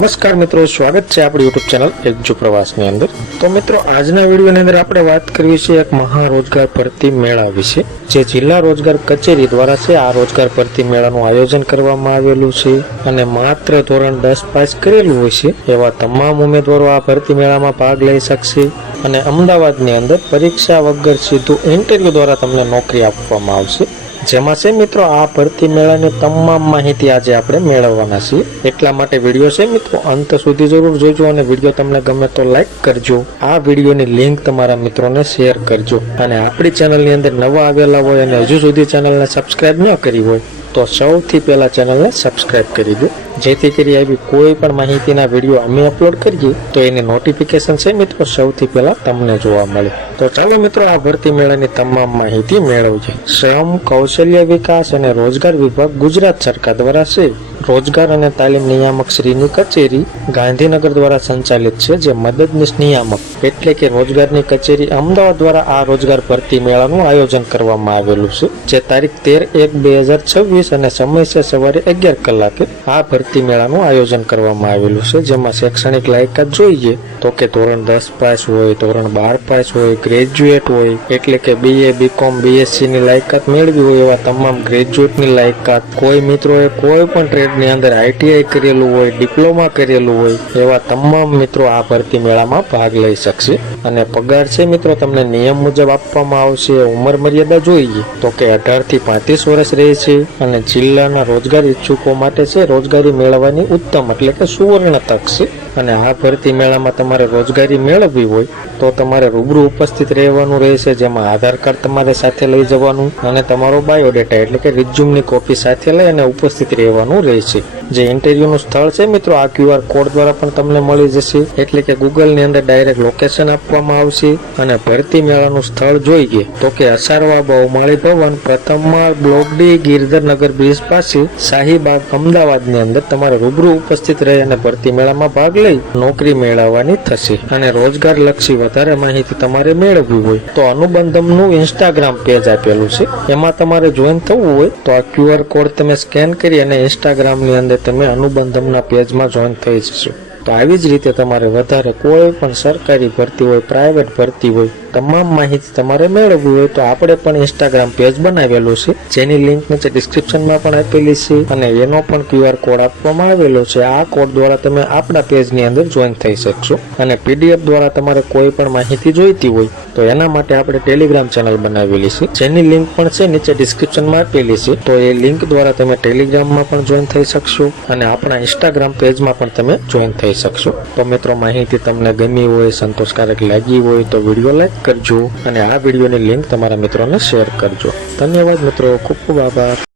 નમસ્કાર મિત્રો, સ્વાગત છે આપણી યુટ્યુબ ચેનલ એકજુ પ્રવાસની અંદર। તો મિત્રો, આજના વિડીયોની અંદર આપણે વાત કરવી છે એક મહારોજગાર ભરતી મેળા વિશે, જે જિલ્લા રોજગાર કચેરી દ્વારા છે આ રોજગાર ભરતી મેળાનું આયોજન કરવામાં આવેલું છે અને માત્ર ધોરણ 10 પાસ કરેલું હોય છે એવા તમામ ઉમેદવારો આ ભરતી મેળામાં ભાગ લઈ શકશે અને અમદાવાદની અંદર પરીક્ષા વગર સીધું ઇન્ટરવ્યુ દ્વારા તમને નોકરી આપવામાં આવશે। જેમાં છે મિત્રો આ ભરતી મેળાની તમામ માહિતી આજે આપણે મેળવવાના છીએ, એટલા માટે વિડીયો છે મિત્રો અંત સુધી જરૂર જોજો અને વિડીયો તમને ગમે તો લાઈક કરજો, આ વિડીયોની લિંક તમારા મિત્રોને શેર કરજો અને આપણી ચેનલની અંદર નવા આવેલા હોય અને હજુ સુધી ચેનલને સબસ્ક્રાઇબ ન કરી હોય તો સૌથી પહેલા ચેનલને સબસ્ક્રાઇબ કરી દો, જેથી કરી આવી કોઈ પણ માહિતીના વિડીયો અમે અપલોડ કરીએ તો એની નોટિફિકેશન છે મિત્રો સૌથી પહેલા તમને જોવા મળે। તો ચાલો મિત્રો આ ભરતી મેળાની તમામ માહિતી મેળવીએ। શ્રમ, કૌશલ્ય વિકાસ અને રોજગાર વિભાગ ગુજરાત સરકાર દ્વારા છે રોજગાર અને તાલીમ નિયામક શ્રીની કચેરી ગાંધીનગર દ્વારા સંચાલિત છે, જે મદદનીશ નિયામક એટલે કે રોજગારની કચેરી અમદાવાદ દ્વારા આ રોજગાર ભરતી મેળાનું આયોજન કરવામાં આવેલું છે, જે તારીખ 13/1/2026 અને સમય છે સવારે 11 કલાકે આ ભરતી મેળાનું આયોજન કરવામાં આવેલું છે। જેમાં શૈક્ષણિક લાયકાત જોઈએ તો કે ધોરણ 10 પાસ હોય, ધોરણ 12 પાસ હોય, ગ્રેજ્યુએટ હોય એટલે કે BA, BCom, BSc ની લાયકાત મેળવી હોય એવા તમામ ગ્રેજ્યુએટની લાયકાત, કોઈ મિત્રોએ કોઈ પણ ટ્રેડની અંદર ITI કરેલું હોય, ડિપ્લોમા કરેલું હોય એવા તમામ મિત્રો આ ભરતી મેળામાં ભાગ લઈ શકશે અને પગાર છે મિત્રો તમને નિયમ મુજબ આપવામાં આવશે। ઉંમર મર્યાદા જોઈએ તો કે 18 થી 35 વર્ષ રહેશે અને જિલ્લાના રોજગાર ઈચ્છુકો માટે છે રોજગારી મેળવવાની ઉત્તમ એટલે કે સુવર્ણ તક છે અને આ ભરતી મેળામાં તમારે રોજગારી મેળવવી હોય તો તમારે રૂબરૂ ઉપસ્થિત રહેવાનું રહેશે, જેમાં આધાર કાર્ડ તમારે સાથે લઈ જવાનું અને તમારો બાયોડેટા એટલે કે રિઝ્યુમની કોપી સાથે લઈ અને ઉપસ્થિત રહેવાનું રહેશે। જે ઇન્ટરવ્યુનું સ્થળ છે મિત્રો આ QR કોડ દ્વારા પણ તમને મળી જશે, એટલે કે ગૂગલની અંદર ડાયરેક્ટ લોકેશન આપવામાં આવશે અને ભરતી મેળાનું સ્થળ જોઈએ તો કે અસારવા બહુમાળી ભવન, પ્રથમ માળ, બ્લોક D, ગિરધરનગર બ્રિજ પાસે, શાહીબાગ, અમદાવાદની અંદર તમારે રૂબરૂ ઉપસ્થિત રહી અને ભરતી મેળામાં ભાગ લઈ નોકરી મેળવવાની થશે અને રોજગાર લક્ષી વધારે માહિતી તમારે મેળવવી હોય તો અનુબંધમનું ઇન્સ્ટાગ્રામ પેજ આપેલું છે, એમાં તમારે જોઈન થવું હોય તો આ QR કોડ તમે સ્કેન કરી અને ઇન્સ્ટાગ્રામની અંદર તમે અનુબંધમના પેજમાં જોઈન થઈ જશો। તો આવી જ રીતે તમારે વધારે કોઈ પણ સરકારી ભરતી હોય, પ્રાઇવેટ ભરતી હોય, તમામ માહિતી તમારે મેળવવી હોય તો આપણે પણ ઇન્સ્ટાગ્રામ પેજ બનાવેલું છે, જેની લિંક નીચે ડિસ્ક્રિપ્શનમાં પણ આપેલી છે અને એનો પણ QR કોડ આપવામાં આવેલો છે। આ કોડ દ્વારા તમે આપણા પેજની અંદર જોઈન થઈ શકશો અને PDF દ્વારા તમારે કોઈ પણ માહિતી જોઈતી હોય તો એના માટે આપણે ટેલિગ્રામ ચેનલ બનાવેલી છે, જેની લિંક પણ છે નીચે ડિસ્ક્રિપ્શનમાં આપેલી છે, તો એ લિંક દ્વારા તમે ટેલિગ્રામમાં પણ જોઈન થઈ શકશો અને આપણા ઇન્સ્ટાગ્રામ પેજમાં પણ તમે જોઈન થઈ શકશો। તો મિત્રો માહિતી તમને ગમી હોય, સંતોષકારક લાગી હોય તો વિડીયો લાઈક કરજો અને આ વિડીયોની લિંક તમારા મિત્રોને શેર કરજો। ધન્યવાદ મિત્રો, ખૂબ ખૂબ આભાર।